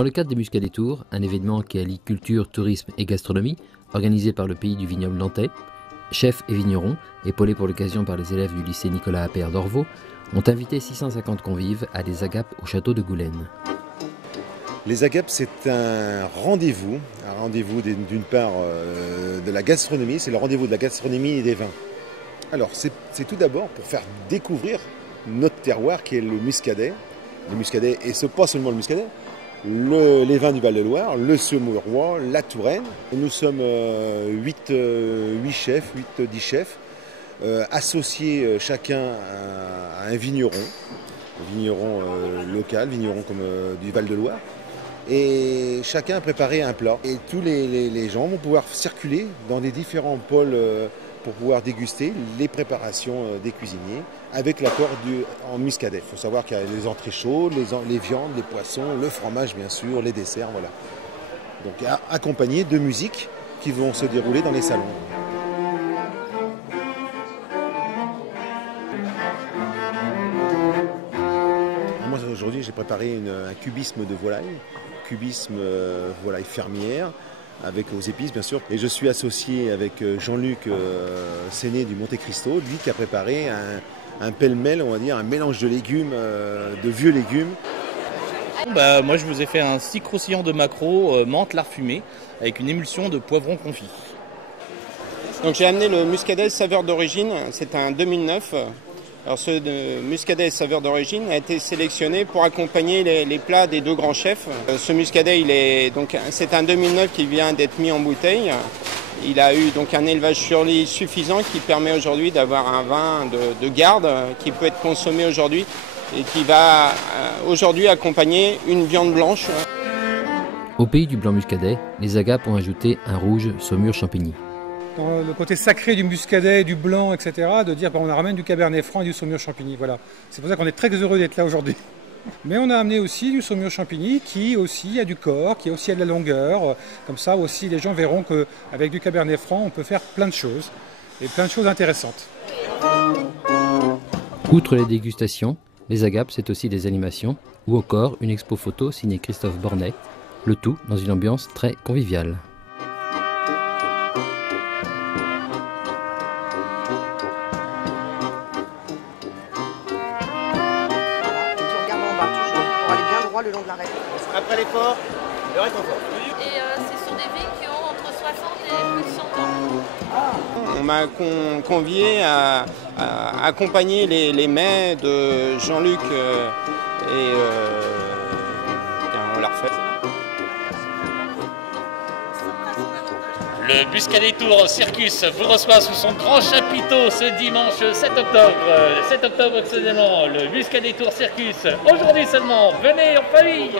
Dans le cadre des Muscadets Tours, un événement qui allie culture, tourisme et gastronomie, organisé par le Pays du Vignoble nantais, chefs et vignerons, épaulés pour l'occasion par les élèves du lycée Nicolas Appert d'Orvaux, ont invité 650 convives à des agapes au château de Goulaine. Les agapes, c'est un rendez-vous d'une part de la gastronomie, c'est le rendez-vous de la gastronomie et des vins. Alors, c'est tout d'abord pour faire découvrir notre terroir qui est le muscadet. Le muscadet, et ce pas seulement le muscadet, les vins du Val-de-Loire, le Saumurois, la Touraine. Nous sommes 10 chefs, associés chacun à un vigneron local, vigneron comme du Val-de-Loire. Et chacun a préparé un plat. Et tous les gens vont pouvoir circuler dans des différents pôles pour pouvoir déguster les préparations des cuisiniers avec l'accord en muscadet. Il faut savoir qu'il y a les entrées chaudes, les viandes, les poissons, le fromage bien sûr, les desserts, voilà. Donc accompagné de musiques qui vont se dérouler dans les salons. Moi aujourd'hui j'ai préparé un cubisme de volaille, volaille fermière, avec aux épices bien sûr. Et je suis associé avec Jean-Luc Séné du Monte Cristo, lui qui a préparé un pêle-mêle, on va dire, un mélange de légumes, de vieux légumes. Moi je vous ai fait un steak croustillant de maquereau, menthe, lard fumé, avec une émulsion de poivron confit. Donc j'ai amené le muscadet saveur d'origine, c'est un 2009. Alors ce muscadet saveur d'origine a été sélectionné pour accompagner les plats des deux grands chefs. Ce muscadet, c'est un 2009 qui vient d'être mis en bouteille. Il a eu donc un élevage sur lit suffisant qui permet aujourd'hui d'avoir un vin de garde qui peut être consommé aujourd'hui et qui va aujourd'hui accompagner une viande blanche. Au pays du blanc muscadet, les agapes ont ajouté un rouge Saumur Champigny. Dans le côté sacré du muscadet, du blanc, etc., de dire on ramène du cabernet franc et du Saumur Champigny. Voilà. C'est pour ça qu'on est très heureux d'être là aujourd'hui. Mais on a amené aussi du Saumur Champigny qui aussi a du corps, qui aussi a de la longueur. Comme ça aussi les gens verront qu'avec du cabernet franc on peut faire plein de choses et plein de choses intéressantes. Outre les dégustations, les agapes c'est aussi des animations ou encore une expo photo signée Christophe Bornet, le tout dans une ambiance très conviviale. Le long de l'arête. Après l'effort, le réconfort. Et c'est sur des vignes qui ont entre 60 et plus de 100 ans. On m'a convié à accompagner les mets de Jean-Luc on l'a refait. Le Muscadet Tours Circus vous reçoit sous son grand chapiteau ce dimanche 7 octobre. 7 octobre, excusez-moi, le Muscadet Tours Circus. Aujourd'hui seulement, venez en famille.